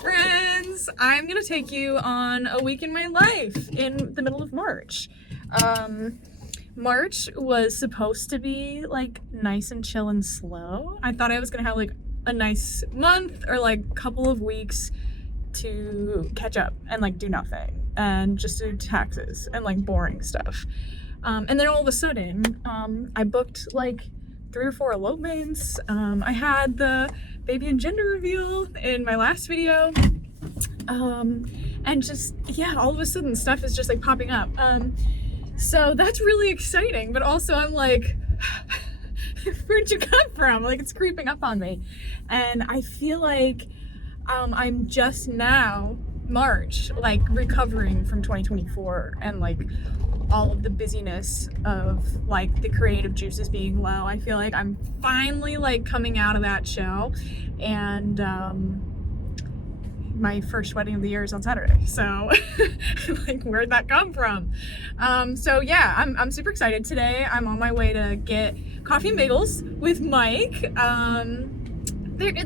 friends! I'm gonna take you on a week in my life in the middle of March. March was supposed to be like nice and chill and slow. I thought I was gonna have like a nice month or like couple of weeks to catch up and like do nothing and just do taxes and like boring stuff. And then all of a sudden, I booked like 3 or 4 elopements. I had the baby and gender reveal in my last video. And just, yeah, all of a sudden stuff is just like popping up. So that's really exciting, but also I'm like, where'd you come from? Like, it's creeping up on me. And I feel like I'm just now, March, like recovering from 2024 and like all of the busyness of like the creative juices being low. I feel like I'm finally like coming out of that shell, and my first wedding of the year is on Saturday. So like, where'd that come from? So yeah, I'm super excited. Today I'm on my way to get coffee and bagels with Mike.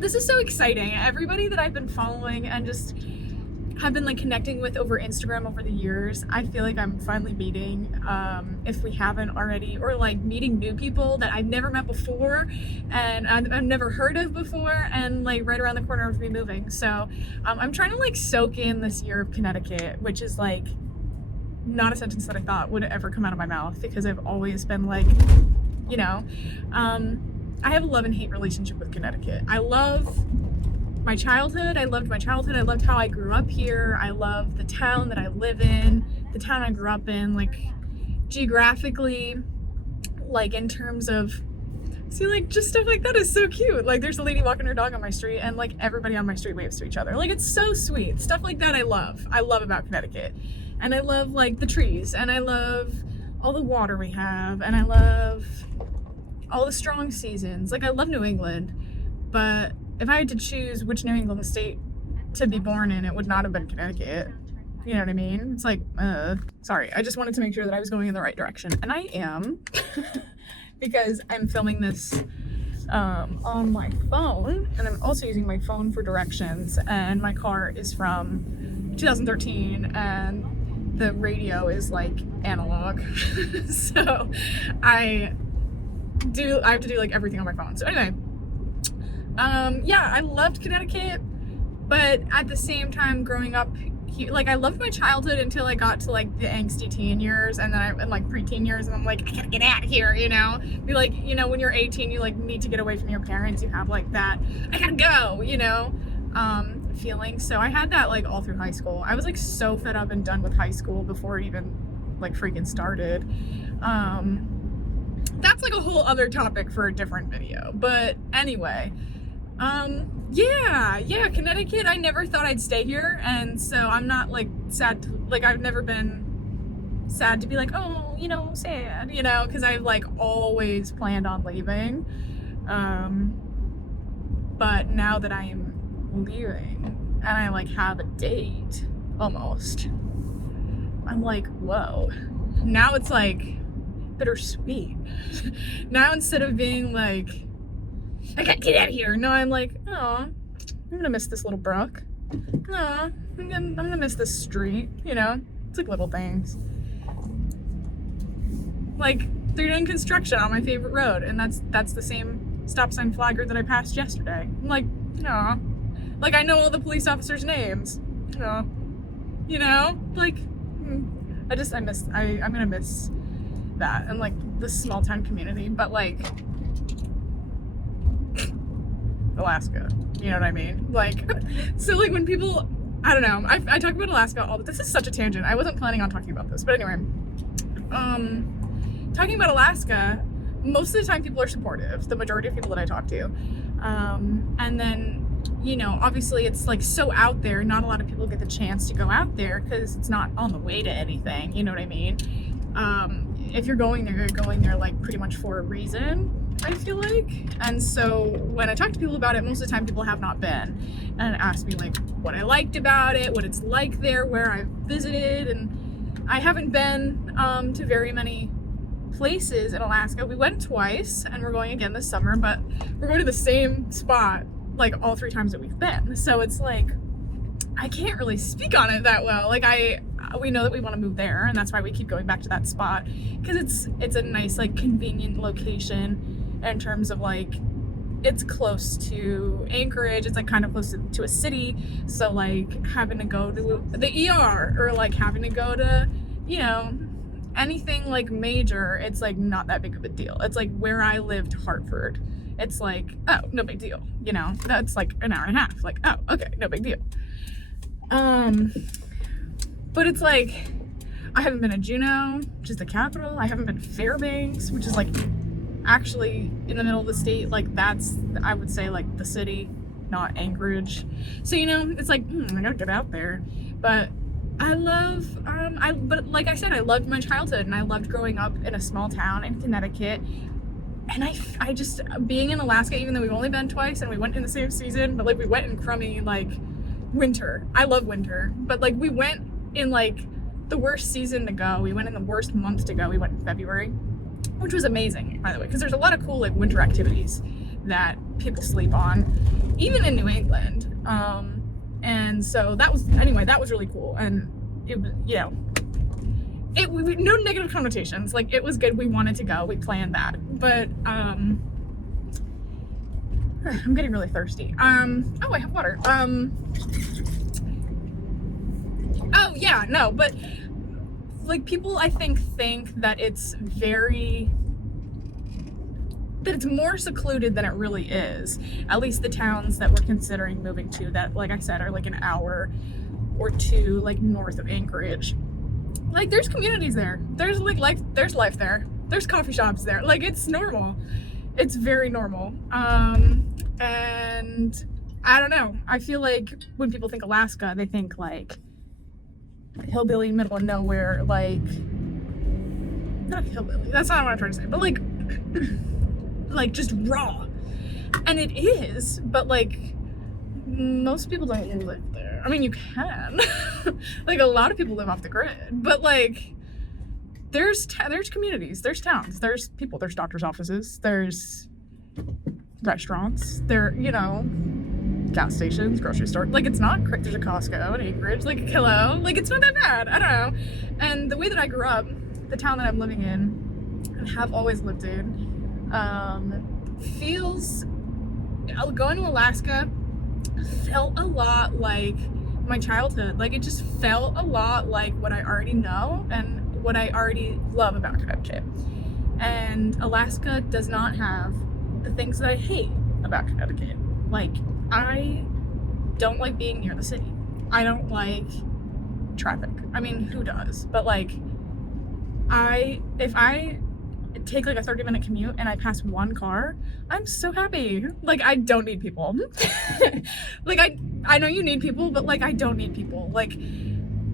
This is so exciting. Everybody that I've been following and just have been like connecting with over Instagram over the years, I feel like I'm finally meeting, if we haven't already, or like meeting new people that I've never met before and I've never heard of before, and like right around the corner of me moving. So I'm trying to like soak in this year of Connecticut, which is like not a sentence that I thought would ever come out of my mouth, because I've always been like, you know, I have a love and hate relationship with Connecticut. I love my childhood. I loved my childhood. I loved how I grew up here. I love the town that I live in, the town I grew up in, like geographically, like in terms of, see, like just stuff like that is so cute. Like there's a lady walking her dog on my street and like everybody on my street waves to each other. Like it's so sweet. Stuff like that I love about Connecticut. And I love like the trees, and I love all the water we have, and I love all the strong seasons. Like I love New England, but if I had to choose which New England state to be born in, it would not have been Connecticut. You know what I mean? It's like, sorry, I just wanted to make sure that I was going in the right direction. And I am, because I'm filming this on my phone, and I'm also using my phone for directions, and my car is from 2013, and the radio is like analog. So I have to do like everything on my phone. So anyway, yeah, I loved Connecticut, but at the same time, growing up here, like I loved my childhood until I got to like the angsty teen years, and then and like preteen years, and I'm like, I gotta get out of here, you know? Be like, you know, when you're 18, you like need to get away from your parents. You have like that, I gotta go, you know, feeling. So I had that like all through high school. I was like so fed up and done with high school before it even like freaking started. That's like a whole other topic for a different video. But anyway, yeah, Connecticut, I never thought I'd stay here, and so I'm not like sad like I've never been sad to be like, oh, you know, sad, you know, because I've like always planned on leaving. But now that I am leaving and I like have a date almost, I'm like, whoa, now it's like bittersweet. Now instead of being like, I gotta get out of here, no, I'm like, oh, I'm gonna miss this little brook. Oh, I'm gonna miss this street, you know? It's like little things. Like, they're doing construction on my favorite road, and that's the same stop sign flagger that I passed yesterday. I'm like, no. Like, I know all the police officers' names. No. You know? Like, I'm gonna miss that, and like the small town community, but like Alaska, you know what I mean? Like, so like when people, I don't know, I talk about Alaska all, but this is such a tangent. I wasn't planning on talking about this, but anyway, talking about Alaska, most of the time people are supportive, the majority of people that I talk to, and then, you know, obviously it's like so out there, not a lot of people get the chance to go out there because it's not on the way to anything, you know what I mean? If you're going there, you're going there like pretty much for a reason, I feel like. And so when I talk to people about it, most of the time people have not been, and ask me like what I liked about it, what it's like there, where I've visited, and I haven't been to very many places in Alaska. We went twice, and we're going again this summer, but we're going to the same spot like all 3 times that we've been. So it's like, I can't really speak on it that well. Like we know that we want to move there, and that's why we keep going back to that spot, because it's a nice, like, convenient location in terms of, like, it's close to Anchorage. It's like kind of close to a city, so like having to go to the ER or like having to go to, you know, anything like major, it's like not that big of a deal. It's like where I lived, Hartford, it's like, oh, no big deal, you know. That's like an hour and a half, like, oh, okay, no big deal. But it's like I haven't been to Juneau, which is the capital. I haven't been to Fairbanks, which is like actually in the middle of the state. Like that's, I would say, like the city, not Anchorage. So, you know, it's like, I gotta get out there. But I love, but like I said, I loved my childhood, and I loved growing up in a small town in Connecticut. And I just, being in Alaska, even though we've only been twice and we went in the same season, but like we went in crummy, like, winter. I love winter, but like we went in like the worst season to go. We went in the worst month to go. We went in February, which was amazing, by the way, because there's a lot of cool like winter activities that people sleep on, even in New England. And so that was, anyway, that was really cool. And it was, you know, no negative connotations. Like, it was good. We wanted to go. We planned that. But I'm getting really thirsty. Oh, I have water. Oh yeah, no, but like people, I think that it's more secluded than it really is. At least the towns that we're considering moving to, that, like I said, are like an hour or two like north of Anchorage. Like, there's communities there. There's like there's life there. There's coffee shops there. Like, it's normal. It's very normal. And I don't know. I feel like when people think Alaska, they think like hillbilly, middle of nowhere, like, not hillbilly, that's not what I'm trying to say, but like like just raw. And it is, but like most people don't live there. I mean, you can. Like, a lot of people live off the grid, but like there's communities, there's towns, there's people, there's doctor's offices, there's restaurants, there, you know, gas stations, grocery store. Like, it's not, there's a Costco in Anchorage, like, hello, like, it's not that bad. I don't know. And the way that I grew up, the town that I'm living in and have always lived in, feels, going to Alaska felt a lot like my childhood. Like, it just felt a lot like what I already know and what I already love about Connecticut. And Alaska does not have the things that I hate about Connecticut. Like, I don't like being near the city. I don't like traffic. I mean, who does? But like, if I take like a 30-minute commute and I pass one car, I'm so happy. Like, I don't need people. Like, I know you need people, but like, I don't need people. Like,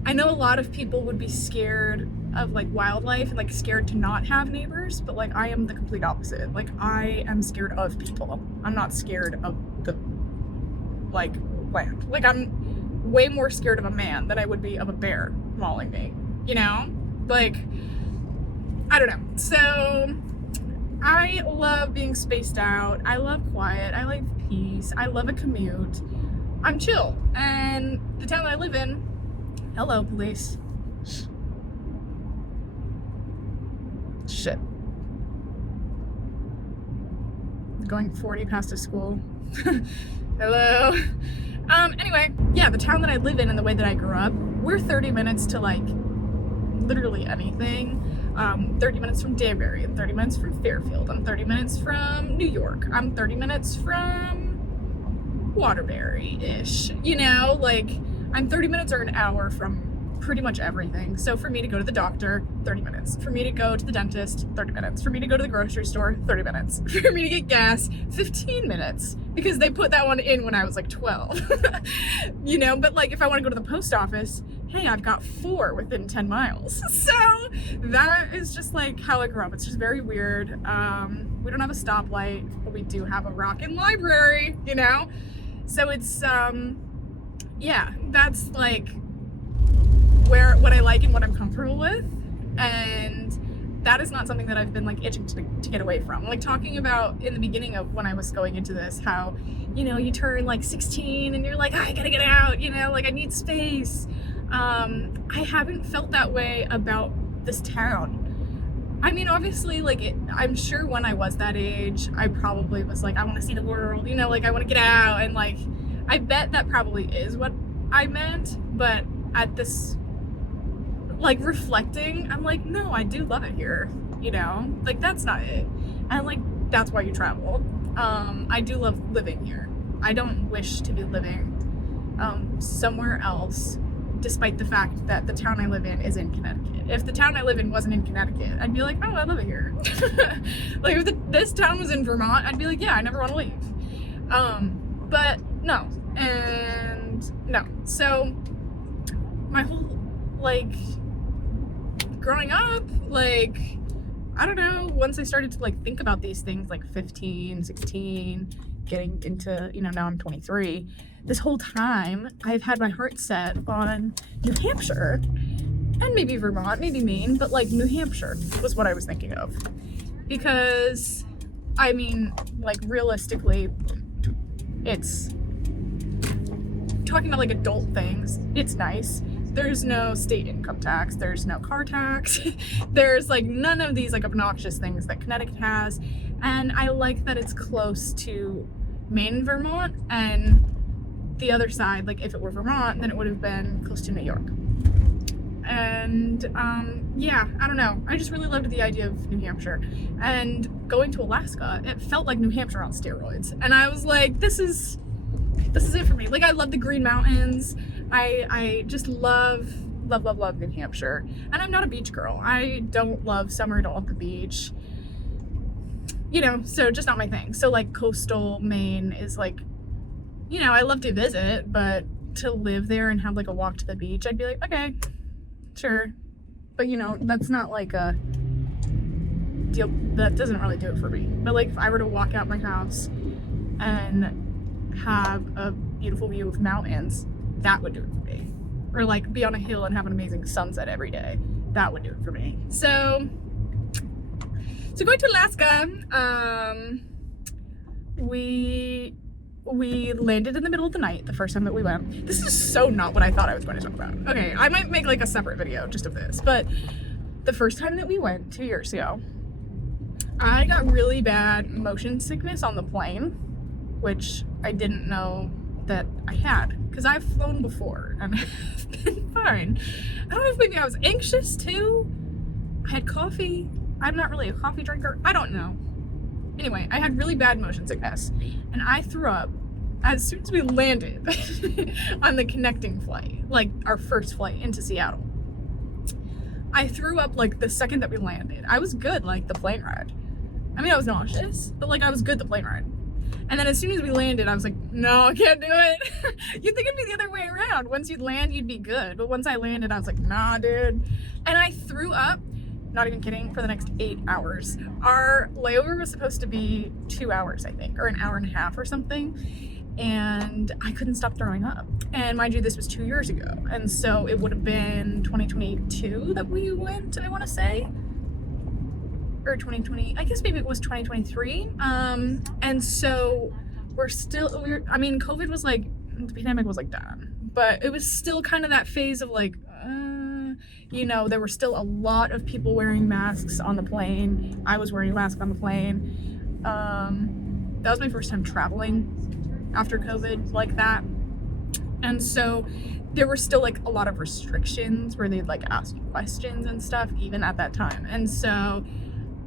I know a lot of people would be scared of like wildlife and like scared to not have neighbors, but like, I am the complete opposite. Like, I am scared of people. I'm not scared of the like land. Like, I'm way more scared of a man than I would be of a bear mauling me, you know? Like, I don't know. So I love being spaced out. I love quiet. I like peace. I love a commute. I'm chill. And the town that I live in, hello, police. Shit. Going 40 past a school. Hello. Anyway, yeah, the town that I live in and the way that I grew up, we're 30 minutes to like literally anything. 30 minutes from Danbury, I'm 30 minutes from Fairfield, I'm 30 minutes from New York, I'm 30 minutes from Waterbury-ish, you know, like, I'm 30 minutes or an hour from pretty much everything. So for me to go to the doctor, 30 minutes. For me to go to the dentist, 30 minutes. For me to go to the grocery store, 30 minutes. For me to get gas, 15 minutes. Because they put that one in when I was like 12. You know, but like, if I want to go to the post office, hey, I've got 4 within 10 miles. So that is just like how I grew up. It's just very weird. We don't have a stoplight, but we do have a rockin' library, you know? So it's, yeah, that's like what I like and what I'm comfortable with. And that is not something that I've been like itching to get away from. Like talking about in the beginning of when I was going into this, how, you know, you turn like 16 and you're like, I gotta get out, you know, like I need space. I haven't felt that way about this town. I mean, obviously, like, I'm sure when I was that age, I probably was like, I want to see the world, you know, like, I want to get out, and, like, I bet that probably is what I meant, but at this, like, reflecting, I'm like, no, I do love it here, you know? Like, that's not it. And, like, that's why you travel. I do love living here. I don't wish to be living somewhere else, despite the fact that the town I live in is in Connecticut. If the town I live in wasn't in Connecticut, I'd be like, oh, I love it here. Like, if this town was in Vermont, I'd be like, yeah, I never want to leave. But no, and no. So my whole, like, growing up, like, I don't know, once I started to, like, think about these things, like 15, 16, getting into, you know, now I'm 23, this whole time I've had my heart set on New Hampshire and maybe Vermont, maybe Maine, but like New Hampshire was what I was thinking of. Because, I mean, like, realistically, it's, talking about like adult things, it's nice. There's no state income tax, there's no car tax, there's like none of these like obnoxious things that Connecticut has, and I like that it's close to Maine and Vermont, and the other side, like if it were Vermont, then it would have been close to New York. And yeah, I don't know, I just really loved the idea of New Hampshire, and going to Alaska, it felt like New Hampshire on steroids, and I was like, this is it for me. Like, I love the Green Mountains. I just love New Hampshire. And I'm not a beach girl. I don't love summer, don't love the beach. You know, so just not my thing. So, like, coastal Maine is, like, you know, I love to visit, but to live there and have, like, a walk to the beach, I'd be like, okay, sure. But, you know, that's not, like, a deal. That doesn't really do it for me. But, like, if I were to walk out my house and have a beautiful view of mountains, that would do it for me. Or like be on a hill and have an amazing sunset every day, that would do it for me. So going to Alaska, we landed in the middle of the night the first time that we went. This is so not what I thought I was going to talk about. Okay, I might make like a separate video just of this, but the first time that we went 2 years ago, I got really bad motion sickness on the plane, which I didn't know that I had, because I've flown before and I've been fine. I don't know if maybe I was anxious too. I had coffee. I'm not really a coffee drinker. I don't know. Anyway, I had really bad motion sickness and I threw up as soon as we landed on the connecting flight, like our first flight into Seattle. I threw up like the second that we landed. I was good, like the plane ride. I mean, I was nauseous, but like I was good the plane ride. And then as soon as we landed, I was like, no, I can't do it. You'd think it'd be the other way around. Once you'd land, you'd be good. But once I landed, I was like, nah, dude. And I threw up, not even kidding, for the next 8 hours. Our layover was supposed to be 2 hours, I think, or an hour and a half or something. And I couldn't stop throwing up. And mind you, this was 2 years ago. And so it would have been 2022 that we went, I want to say. Or 2020, I guess maybe it was 2023. And so I mean, COVID was like, the pandemic was like done, but it was still kind of that phase of like, you know, there were still a lot of people wearing masks on the plane. I was wearing a mask on the plane. That was my first time traveling after COVID like that. And so there were still like a lot of restrictions where they'd like ask questions and stuff, even at that time. And so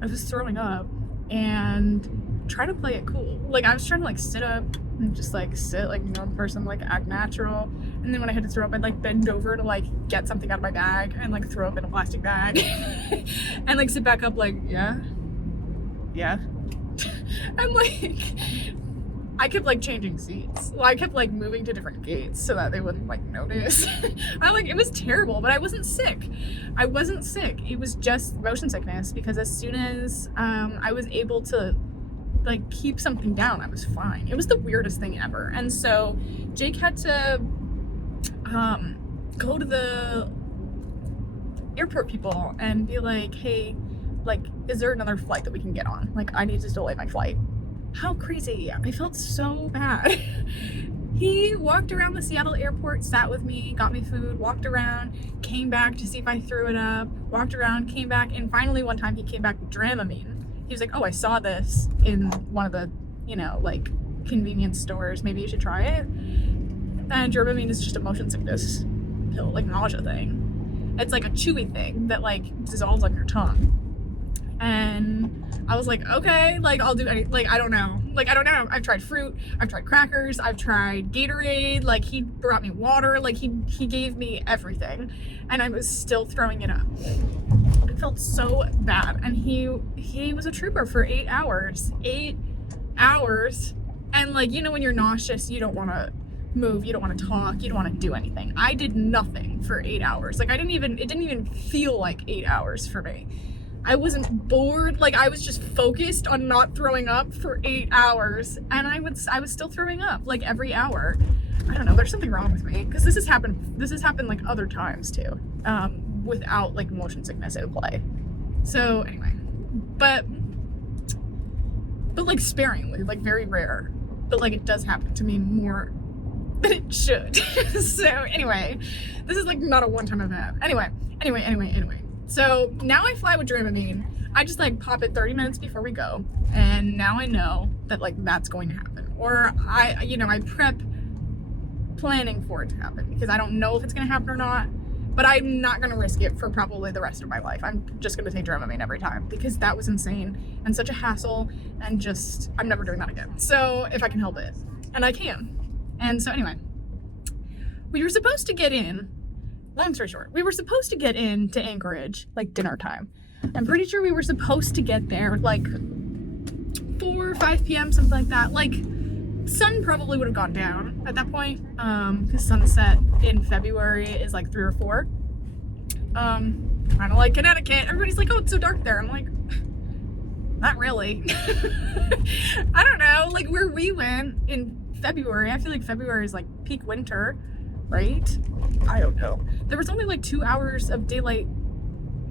I was throwing up and trying to play it cool. Like, I was trying to like sit up and just like sit like a normal person, like act natural. And then when I had to throw up, I'd like bend over to like get something out of my bag and like throw up in a plastic bag and like sit back up like, yeah. And like, I kept like changing seats. Well, I kept like moving to different gates so that they wouldn't like notice. It was terrible, but I wasn't sick. It was just motion sickness, because as soon as I was able to like keep something down, I was fine. It was the weirdest thing ever. And so Jake had to go to the airport people and be like, hey, like, is there another flight that we can get on? Like, I need to delay my flight. How crazy. I felt so bad. He walked around the Seattle airport, sat with me, got me food, walked around, came back to see if I threw it up, walked around, came back, and finally one time he came back with Dramamine. He was like, oh, I saw this in one of the, you know, like, convenience stores. Maybe you should try it. And Dramamine is just a motion sickness pill, like nausea thing. It's like a chewy thing that like dissolves on your tongue. And I was like, okay, like I'll do any, like I don't know. I've tried fruit, I've tried crackers, I've tried Gatorade, like he brought me water, like he gave me everything, and I was still throwing it up. I felt so bad, and he was a trooper for 8 hours. 8 hours. And like, you know, when you're nauseous, you don't want to move, you don't want to talk, you don't want to do anything. I did nothing for 8 hours. Like it didn't even feel like 8 hours for me. I wasn't bored, like I was just focused on not throwing up for 8 hours, and I was still throwing up like every hour. I don't know, there's something wrong with me, because this has happened like other times too, without like motion sickness at play. So anyway, but like sparingly, like very rare, but like it does happen to me more than it should. So anyway, this is like not a one-time event. Anyway. So now I fly with Dramamine. I just like pop it 30 minutes before we go. And now I know that like that's going to happen. Or I prep planning for it to happen, because I don't know if it's going to happen or not. But I'm not going to risk it for probably the rest of my life. I'm just going to take Dramamine every time, because that was insane and such a hassle, and just, I'm never doing that again. So if I can help it, and I can. And so anyway, we were supposed to get in, long story short, we were supposed to get in to Anchorage, like dinner time. I'm pretty sure we were supposed to get there like 4 or 5 p.m., something like that. Like, sun probably would have gone down at that point, because sunset in February is like 3 or 4. Kind of like Connecticut. Everybody's like, oh, it's so dark there. I'm like, not really. I don't know, like where we went in February, I feel like February is like peak winter, right? I don't know. There was only like 2 hours of daylight,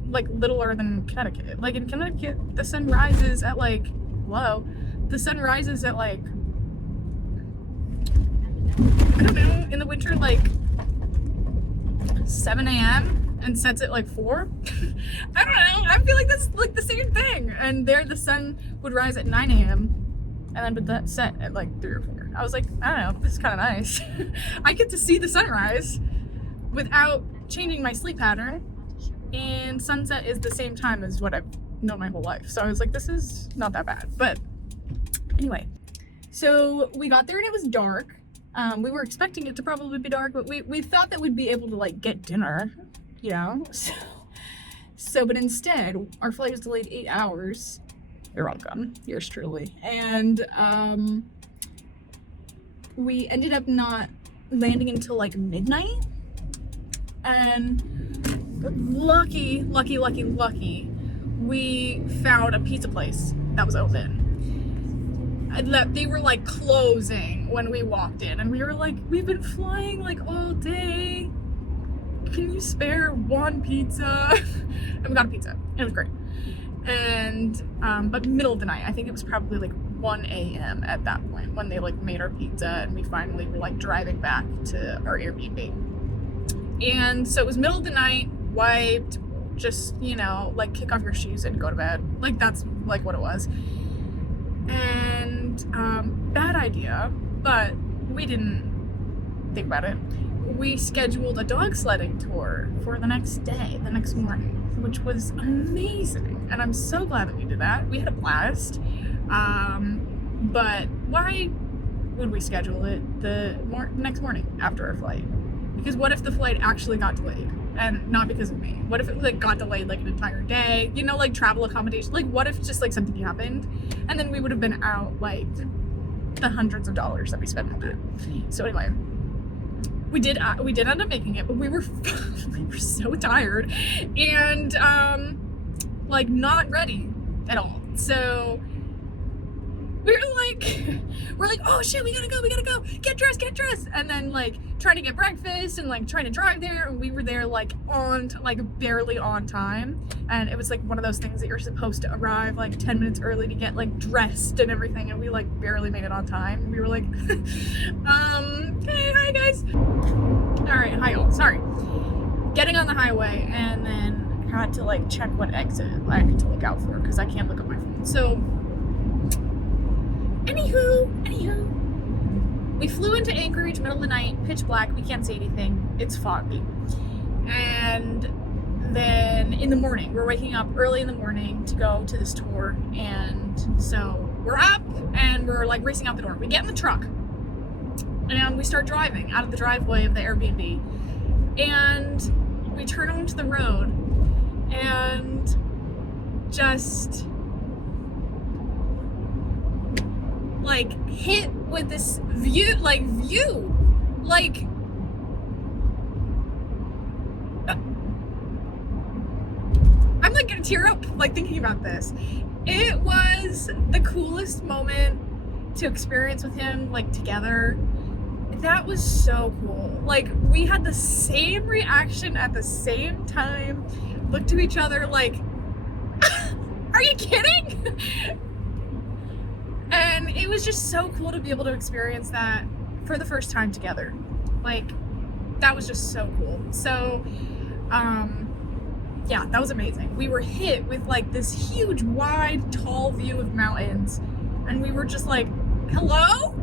like littler than Connecticut. Like in Connecticut, the sun rises at like, the sun rises at like, I don't know, in the winter, like 7 a.m. and sets at like 4. I don't know. I feel like that's like the same thing. And there, the sun would rise at 9 a.m. and then would that set at like 3 or 4. I was like, I don't know, this is kind of nice. I get to see the sunrise without changing my sleep pattern, and sunset is the same time as what I've known my whole life. So I was like, this is not that bad. But anyway, so we got there and it was dark. We were expecting it to probably be dark, but we thought that we'd be able to like get dinner, you know? So, but instead, our flight was delayed 8 hours. You're welcome, yours truly. And we ended up not landing until like midnight. And lucky, we found a pizza place that was open. They were like closing when we walked in, and we were like, we've been flying like all day, can you spare one pizza? And we got a pizza. It was great. And but middle of the night, I think it was probably like 1 a.m. at that point when they like made our pizza, and we finally were like driving back to our Airbnb. And so it was middle of the night, wiped, just, you know, like kick off your shoes and go to bed. Like that's like what it was. And bad idea, but we didn't think about it. We scheduled a dog sledding tour for the next day, the next morning, which was amazing. And I'm so glad that we did that. We had a blast. But why would we schedule it the next morning after our flight? Because what if the flight actually got delayed? And not because of me. What if it like got delayed like an entire day? You know, like travel accommodation. Like what if just like something happened, and then we would have been out like the hundreds of dollars that we spent on it. So anyway, we did end up making it, but we were so tired and like not ready at all. So we're like, oh shit, we gotta go, get dressed, and then like trying to get breakfast and like trying to drive there, and we were there like barely on time, and it was like one of those things that you're supposed to arrive like 10 minutes early to get like dressed and everything, and we like barely made it on time. We were like, hey, hi guys. All right, hi y'all. Sorry. Getting on the highway, and then had to like check what exit I need to look out for because I can't look at my phone. So, anywho, we flew into Anchorage, middle of the night, pitch black. We can't see anything. It's foggy. And then in the morning, we're waking up early in the morning to go to this tour. And so we're up and we're like racing out the door. We get in the truck and we start driving out of the driveway of the Airbnb. And we turn onto the road and just like hit with this view, like I'm like gonna tear up like thinking about this. It was the coolest moment to experience with him, like together. That was so cool. Like we had the same reaction at the same time, looked to each other like, are you kidding? And it was just so cool to be able to experience that for the first time together. Like, that was just so cool. So, yeah, that was amazing. We were hit with like this huge, wide, tall view of mountains. And we were just like, hello?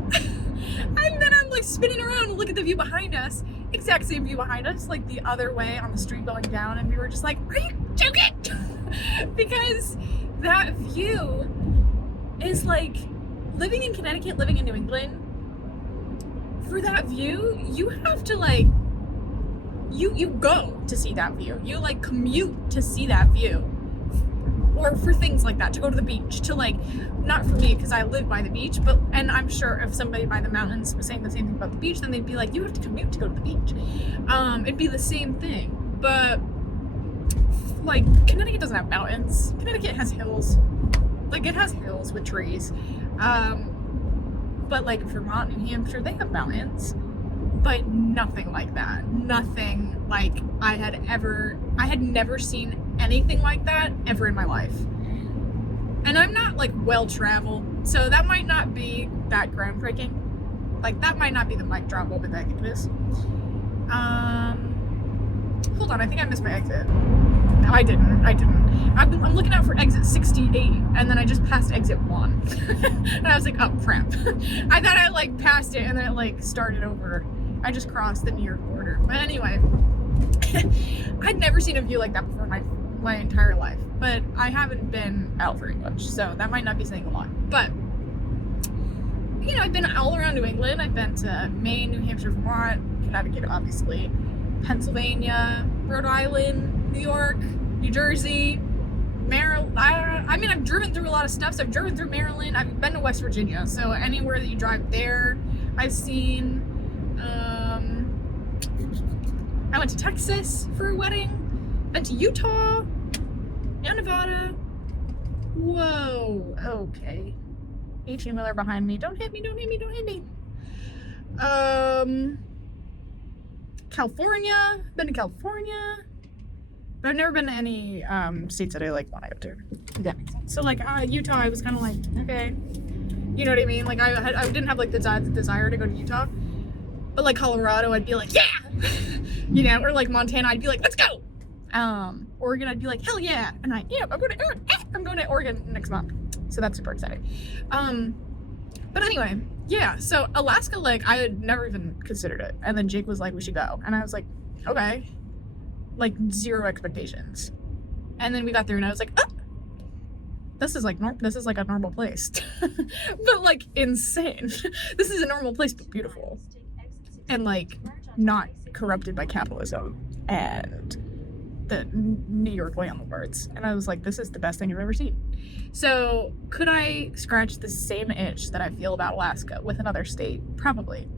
And then I'm like spinning around and look at the view behind us. Exact same view behind us, like the other way on the street going down. And we were just like, are you joking? Because that view is like, living in Connecticut, living in New England, for that view, you have to like, you go to see that view. You like commute to see that view. Or for things like that, to go to the beach, to like, not for me because I live by the beach, but, and I'm sure if somebody by the mountains was saying the same thing about the beach, then they'd be like, you have to commute to go to the beach. It'd be the same thing. But like, Connecticut doesn't have mountains. Connecticut has hills. Like, it has hills with trees. But like Vermont, New Hampshire, they have mountains, but nothing like that. Nothing like I had never seen anything like that ever in my life. And I'm not like well-traveled, so that might not be that groundbreaking. Like, that might not be the mic drop moment that I think it is. Hold on, I think I missed my exit. No, I didn't. I'm looking out for exit 68, and then I just passed exit 1. And I was like, oh crap. I thought I like passed it and then it like started over. I just crossed the New York border. But anyway, I'd never seen a view like that before in my entire life. But I haven't been out very much, so that might not be saying a lot. But, you know, I've been all around New England. I've been to Maine, New Hampshire, Vermont, Connecticut, obviously, Pennsylvania, Rhode Island, New York, New Jersey, Maryland. I mean, I've driven through a lot of stuff. So I've driven through Maryland. I've been to West Virginia. So anywhere that you drive there, I've seen. I went to Texas for a wedding. Been to Utah and Nevada. Whoa. Okay. 18-wheeler behind me. Don't hit me. California. Been to California. But I've never been to any states that I like want to go to. If that makes sense. So like Utah, I was kind of like, okay, you know what I mean? Like I didn't have like the desire to go to Utah, but like Colorado, I'd be like, yeah, you know, or like Montana, I'd be like, let's go. Oregon, I'd be like, hell yeah, and I'm going to Oregon next month, so that's super exciting. But anyway, yeah. So Alaska, like I had never even considered it, and then Jake was like, we should go, and I was like, okay. Like zero expectations, and then we got there and I was like, oh, this is like a normal place. But like insane. This is a normal place but beautiful and like not corrupted by capitalism and the New York landlords. And I was like, this is the best thing I've ever seen. So could I scratch the same itch that I feel about Alaska with another state? Probably.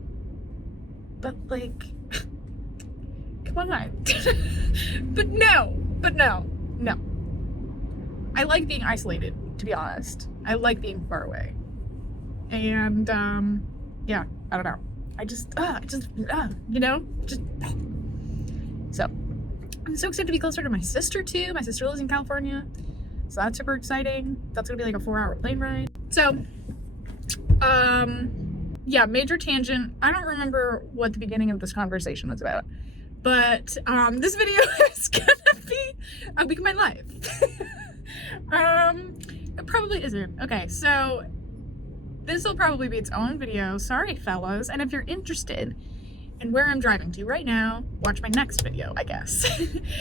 But like, come on. But no. I like being isolated, to be honest. I like being far away. And yeah, I don't know. You know, just. So I'm so excited to be closer to my sister too. My sister lives in California, so that's super exciting. That's gonna be like a 4-hour plane ride. So, yeah, major tangent. I don't remember what the beginning of this conversation was about, but this video is gonna be a week of my life. It probably isn't. Okay, so this will probably be its own video. Sorry, fellas. And if you're interested in where I'm driving to right now, watch my next video, I guess.